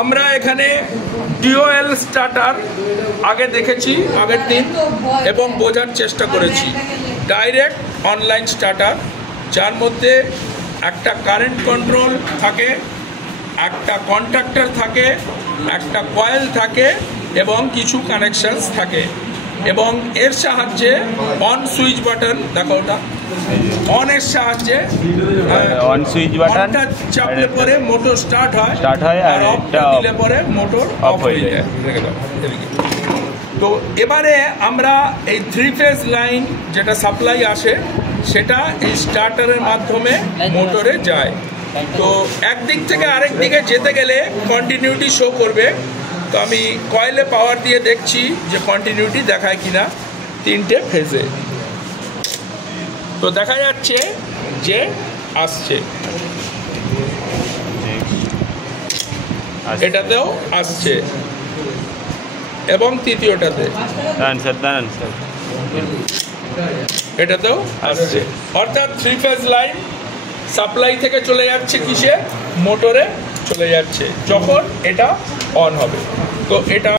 আমরা এখানে ডিওএল স্টার্টার আগে দেখেছি আগের দিন এবং বোঝার চেষ্টা করেছি। ডাইরেক্ট অনলাইন স্টার্টার, যার মধ্যে একটা কারেন্ট কন্ট্রোল থাকে, একটা কন্ট্যাক্টর থাকে, একটা কয়েল থাকে এবং কিছু কানেকশনস থাকে, এবং এর সাহায্যে অন সুইচ বাটন, দেখো ওটা অনের সাহায্যে অন সুইচ বাটনটা চাপলে পরে মোটর স্টার্ট হয় আর অফ দিলে পরে মোটর অফ হয়ে যায়। তো এবারে আমরা এই 3 ফেজ লাইন যেটা সাপ্লাই আসে সেটা এই স্টার্টারের মাধ্যমে মোটরে যায়। তো একদিক থেকে আরেক দিকে যেতে গেলে কন্টিনিউটি শো করবে। তো আমি কয়েলে পাওয়ার দিয়ে দেখছি যে কন্টিনিউটি দেখায় কিনা 3টে ফেজে। তো দেখা যাচ্ছে যে আসছে, এটাতেও আসছে এবং তৃতীয়টাতে এটাতেও আসছে। অর্থাৎ 3 ফেজ লাইন সাপ্লাই থেকে চলে যাচ্ছে কিসে, মোটরে চলে যাচ্ছে যখন এটা অন হবে। তো এটা